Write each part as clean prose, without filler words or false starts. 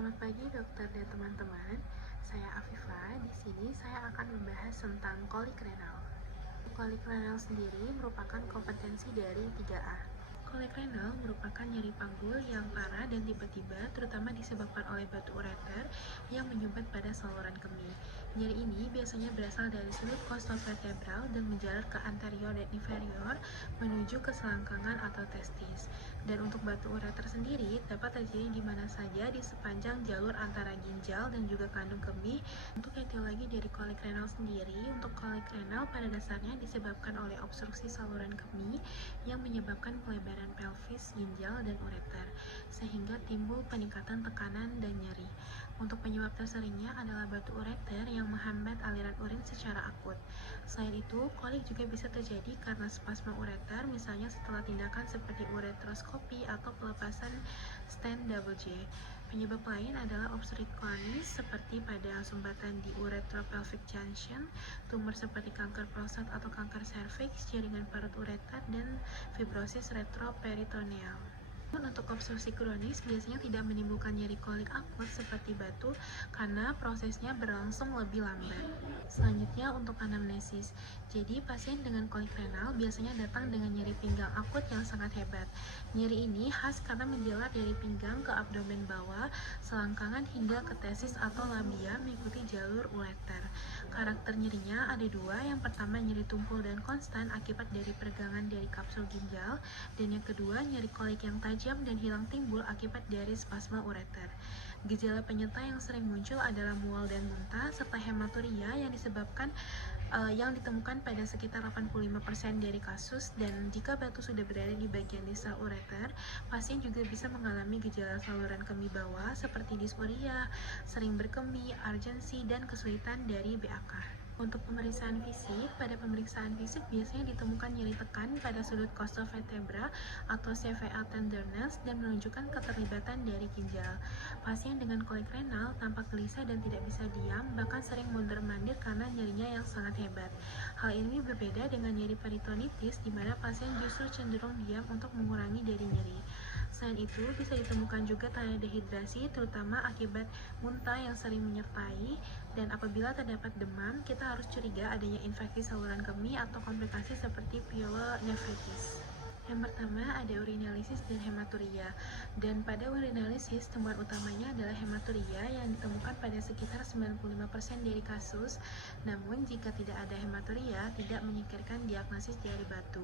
Selamat pagi dokter dan teman-teman. Saya Afifa. Di sini saya akan membahas tentang kolik renal. Kolik renal sendiri merupakan kompetensi dari 3A. Kolik renal merupakan nyeri panggul yang parah dan tiba-tiba, terutama disebabkan oleh batu ureter yang menyumbat pada saluran kemih. Nyeri ini biasanya berasal dari sudut costovertebral dan menjalar ke anterior dan inferior menuju ke selangkangan atau testis. Dan untuk batu ureter sendiri dapat terjadi di mana saja di sepanjang jalur antara ginjal dan juga kandung kemih. Untuk etiologi dari kolik renal sendiri, untuk kolik renal pada dasarnya disebabkan oleh obstruksi saluran kemih yang menyebabkan pelebaran pelvis, ginjal, dan ureter, sehingga timbul peningkatan tekanan dan nyeri. Untuk penyebab terseringnya adalah batu ureter yang menghambat aliran urin secara akut. Selain itu, kolik juga bisa terjadi karena spasma ureter, misalnya setelah tindakan seperti ureteroskopi atau pelepasan stent double J. Penyebab lain adalah obstruksi kronis seperti pada sumbatan di uretropelvic junction, tumor seperti kanker prostat atau kanker serviks, jaringan parut ureter, dan fibrosis retroperitoneal. Untuk obstruksi kronis biasanya tidak menimbulkan nyeri kolik akut seperti batu karena prosesnya berlangsung lebih lambat. Selanjutnya untuk anamnesis. Jadi pasien dengan kolik renal biasanya datang dengan nyeri pinggang akut yang sangat hebat. Nyeri ini khas karena menjalar dari pinggang ke abdomen bawah, selangkangan hingga ke testis atau labia mengikuti jalur ureter. Karakter nyerinya ada dua. Yang pertama nyeri tumpul dan konstan akibat dari peregangan dari kapsul ginjal, dan yang kedua nyeri kolik yang tajam dan hilang timbul akibat dari spasma ureter. Gejala penyerta yang sering muncul adalah mual dan muntah serta hematuria yang ditemukan pada sekitar 85% dari kasus, dan jika batu sudah berada di bagian distal ureter, pasien juga bisa mengalami gejala saluran kemih bawah seperti dysuria, sering berkemih, urgensi, dan kesulitan dari BAK. Untuk pemeriksaan fisik, pada pemeriksaan fisik biasanya ditemukan nyeri tekan pada sudut costovertebra atau CVA tenderness dan menunjukkan keterlibatan dari ginjal. Pasien dengan kolik renal tampak gelisah dan tidak bisa diam, bahkan sering mondar-mandir karena nyerinya yang sangat hebat. Hal ini berbeda dengan nyeri peritonitis, di mana pasien justru cenderung diam untuk mengurangi dari nyeri. Selain itu, bisa ditemukan juga tanda dehidrasi, terutama akibat muntah yang sering menyertai, dan apabila terdapat demam, kita harus curiga adanya infeksi saluran kemih atau komplikasi seperti pyelonefritis. Yang pertama ada urinalisis dan hematuria, dan pada urinalisis temuan utamanya adalah hematuria yang ditemukan pada sekitar 95% dari kasus. Namun jika tidak ada hematuria, tidak menyingkirkan diagnosis dari batu.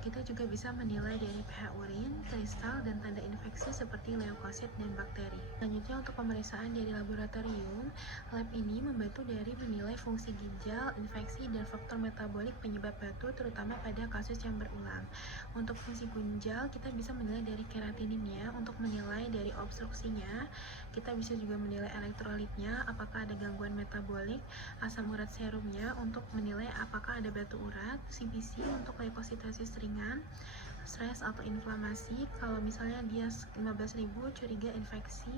Kita juga bisa menilai dari pH urin, kristal, dan tanda infeksi seperti leukosit dan bakteri. Selanjutnya untuk pemeriksaan dari laboratorium, lab ini membantu dari menilai fungsi ginjal, infeksi, dan faktor metabolik penyebab batu, terutama pada kasus yang berulang. Untuk fungsi ginjal, kita bisa menilai dari keratininnya untuk menilai dari obstruksinya. Kita bisa juga menilai elektrolitnya, apakah ada gangguan metabolik, asam urat serumnya untuk menilai apakah ada batu urat, CBC untuk leukositosis ringan, stres atau inflamasi. Kalau misalnya dia 15.000 curiga infeksi,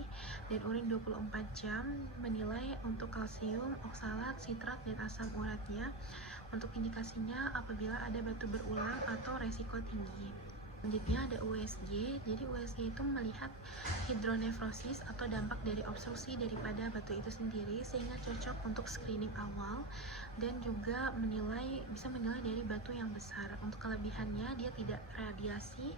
dan urin 24 jam menilai untuk kalsium, oksalat, sitrat, dan asam uratnya. Untuk indikasinya apabila ada batu berulang atau resiko tinggi. Selanjutnya ada USG. Jadi USG itu melihat hidronefrosis atau dampak dari obstruksi daripada batu itu sendiri, sehingga cocok untuk screening awal, dan juga bisa menilai dari batu yang besar. Untuk kelebihannya, dia tidak radiasi,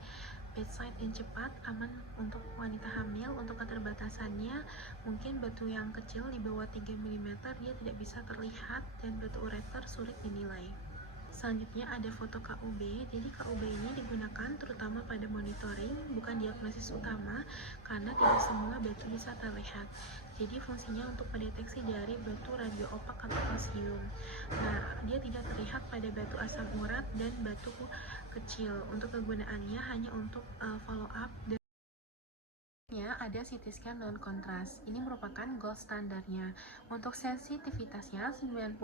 bedside dan cepat, aman untuk wanita hamil. Untuk keterbatasannya, mungkin batu yang kecil di bawah 3 mm dia tidak bisa terlihat, dan batu ureter sulit dinilai. Selanjutnya ada foto KUB. Jadi KUB ini digunakan terutama pada monitoring, bukan diagnosis utama, karena tidak semua batu bisa terlihat. Jadi fungsinya untuk mendeteksi dari batu radio opak atau kalsium. Nah, dia tidak terlihat pada batu asam urat dan batu kecil. Untuk kegunaannya hanya untuk follow up. Ada CT scan non kontras. Ini merupakan gold standarnya. Untuk sensitivitasnya 98%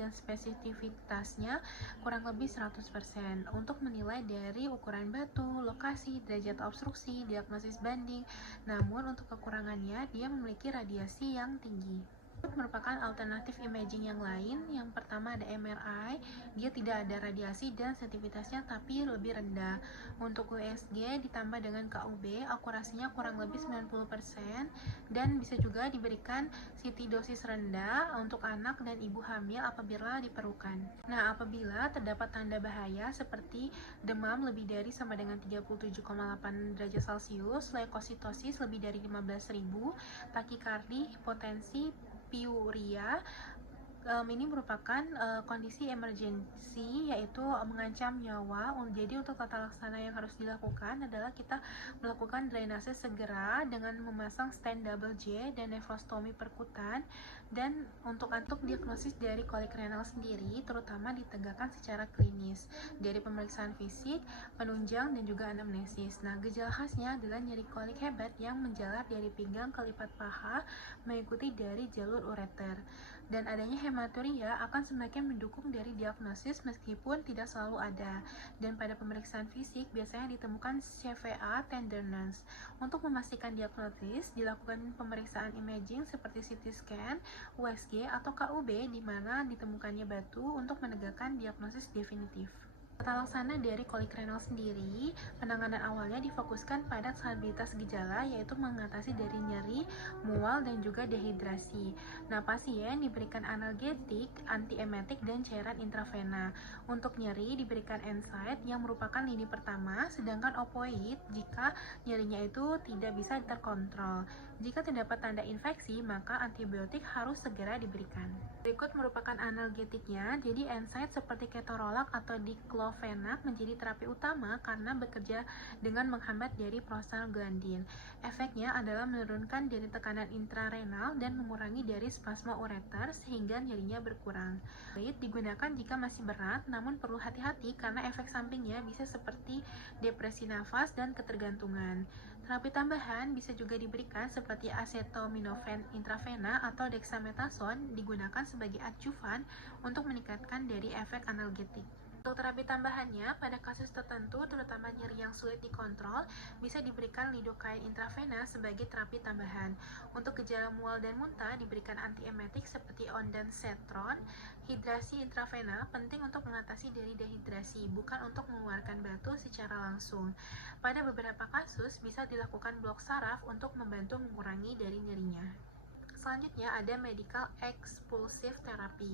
dan spesifisitasnya kurang lebih 100% untuk menilai dari ukuran batu, lokasi, derajat obstruksi, diagnosis banding. Namun untuk kekurangannya, dia memiliki radiasi yang tinggi. Merupakan alternatif imaging yang lain. Yang pertama ada MRI, dia tidak ada radiasi dan sensitivitasnya tapi lebih rendah. Untuk USG ditambah dengan KUB, akurasinya kurang lebih 90% dan bisa juga diberikan CT dosis rendah untuk anak dan ibu hamil apabila diperlukan. Nah, apabila terdapat tanda bahaya seperti demam lebih dari sama dengan 37,8 derajat Celcius, leukositosis lebih dari 15.000, takikardi, hipotensi, piuria, ini merupakan kondisi emergensi, yaitu mengancam nyawa. Jadi untuk tata laksana yang harus dilakukan adalah kita melakukan drainase segera dengan memasang stent double J dan nefrostomi perkutan. Dan untuk diagnosis dari kolik renal sendiri terutama ditegakkan secara klinis dari pemeriksaan fisik, penunjang dan juga anamnesis. Nah, gejala khasnya adalah nyeri kolik hebat yang menjalar dari pinggang ke lipat paha mengikuti dari jalur ureter. Dan adanya hematuria akan semakin mendukung dari diagnosis meskipun tidak selalu ada. Dan pada pemeriksaan fisik biasanya ditemukan CVA tenderness. Untuk memastikan diagnosis, dilakukan pemeriksaan imaging seperti CT scan, USG atau KUB di mana ditemukannya batu untuk menegakkan diagnosis definitif. Tata laksana dari kolik renal sendiri, penanganan awalnya difokuskan pada stabilitas gejala, yaitu mengatasi dari nyeri, mual, dan juga dehidrasi. Nah, pasien diberikan analgetik, antiemetik, dan cairan intravena. Untuk nyeri diberikan NSAID yang merupakan lini pertama, sedangkan opoid jika nyerinya itu tidak bisa terkontrol. Jika terdapat tanda infeksi, maka antibiotik harus segera diberikan. Berikut merupakan analgetiknya, jadi NSAID seperti ketorolac atau diclofenac menjadi terapi utama karena bekerja dengan menghambat dari prostaglandin. Efeknya adalah menurunkan dari tekanan intrarenal dan mengurangi dari spasma ureter sehingga nyerinya berkurang. Steroid digunakan jika masih berat, namun perlu hati-hati karena efek sampingnya bisa seperti depresi nafas dan ketergantungan. Terapi tambahan bisa juga diberikan seperti acetaminophen intravena atau dexamethasone digunakan sebagai adjuvan untuk meningkatkan dari efek analgetik. Untuk terapi tambahannya, pada kasus tertentu, terutama nyeri yang sulit dikontrol, bisa diberikan lidocaine intravena sebagai terapi tambahan. Untuk gejala mual dan muntah, diberikan antiemetik seperti ondansetron. Hidrasi intravena penting untuk mengatasi dari dehidrasi, bukan untuk mengeluarkan batu secara langsung. Pada beberapa kasus, bisa dilakukan blok saraf untuk membantu mengurangi dari nyerinya. Selanjutnya ada medical expulsive therapy.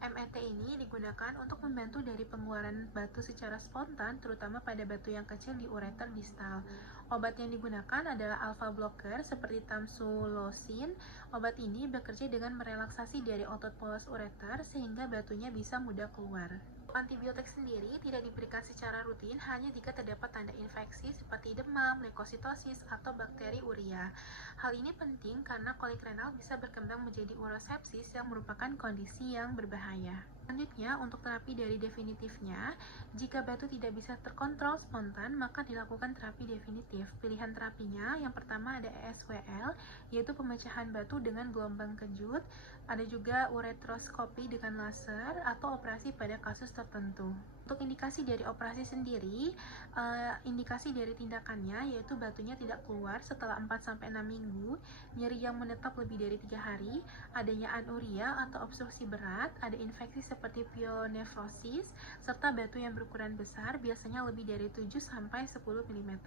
MET ini digunakan untuk membantu dari pengeluaran batu secara spontan, terutama pada batu yang kecil di ureter distal. Obat yang digunakan adalah alpha blocker seperti tamsulosin. Obat ini bekerja dengan merelaksasi dari otot polos ureter sehingga batunya bisa mudah keluar. Antibiotik sendiri tidak diberikan secara rutin hanya jika terdapat tanda infeksi seperti demam, leukositosis, atau bakteri urea. Hal ini penting karena kolik renal bisa berkembang menjadi urosepsis yang merupakan kondisi yang berbahaya. Selanjutnya, untuk terapi dari definitifnya, jika batu tidak bisa terkontrol spontan, maka dilakukan terapi definitif. Pilihan terapinya yang pertama ada ESWL, yaitu pemecahan batu dengan gelombang kejut, ada juga uretroskopi dengan laser, atau operasi pada kasus tertentu. Untuk indikasi dari operasi sendiri, indikasi dari tindakannya yaitu batunya tidak keluar setelah 4-6 minggu, nyeri yang menetap lebih dari 3 hari, adanya anuria atau obstruksi berat, ada infeksi seperti pyeonefrosis, serta batu yang berukuran besar biasanya lebih dari 7-10 mm.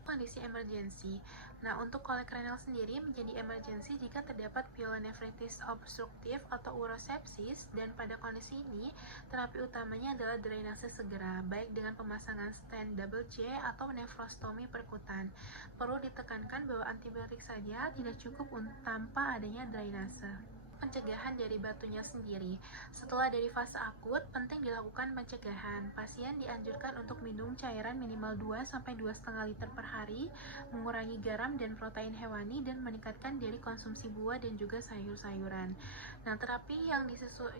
Kondisi emergensi. Nah, untuk kolik renal sendiri menjadi emergensi jika terdapat pyelonefritis obstruktif atau urosepsis, dan pada kondisi ini terapi utamanya adalah drainase segera, baik dengan pemasangan stent double J atau nefrostomi perkutan. Perlu ditekankan bahwa antibiotik saja tidak cukup tanpa adanya drainase. Pencegahan dari batunya sendiri. Setelah dari fase akut, penting dilakukan pencegahan. Pasien dianjurkan untuk minum cairan minimal 2-2,5 liter per hari, mengurangi garam dan protein hewani, dan meningkatkan dari konsumsi buah dan juga sayur-sayuran. Nah, terapi yang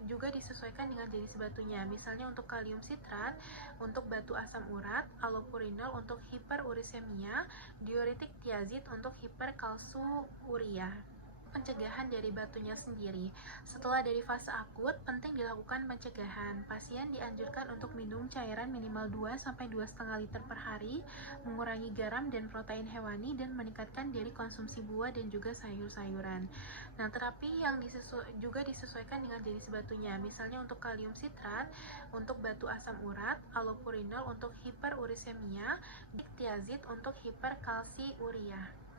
juga disesuaikan dengan jenis batunya. Misalnya untuk kalium sitrat, untuk batu asam urat, allopurinol untuk hiperurisemia, diuretik tiazid untuk hiperkalsuuria. Pencegahan dari batunya sendiri. Setelah dari fase akut, penting dilakukan pencegahan. Pasien dianjurkan untuk minum cairan minimal 2-2,5 liter per hari, mengurangi garam dan protein hewani, dan meningkatkan dari konsumsi buah dan juga sayur-sayuran. Nah, terapi yang juga disesuaikan dengan jenis batunya. Misalnya untuk kalium sitrat, untuk batu asam urat, allopurinol untuk hiperurisemia, dictiazid untuk hiperkalsiuria.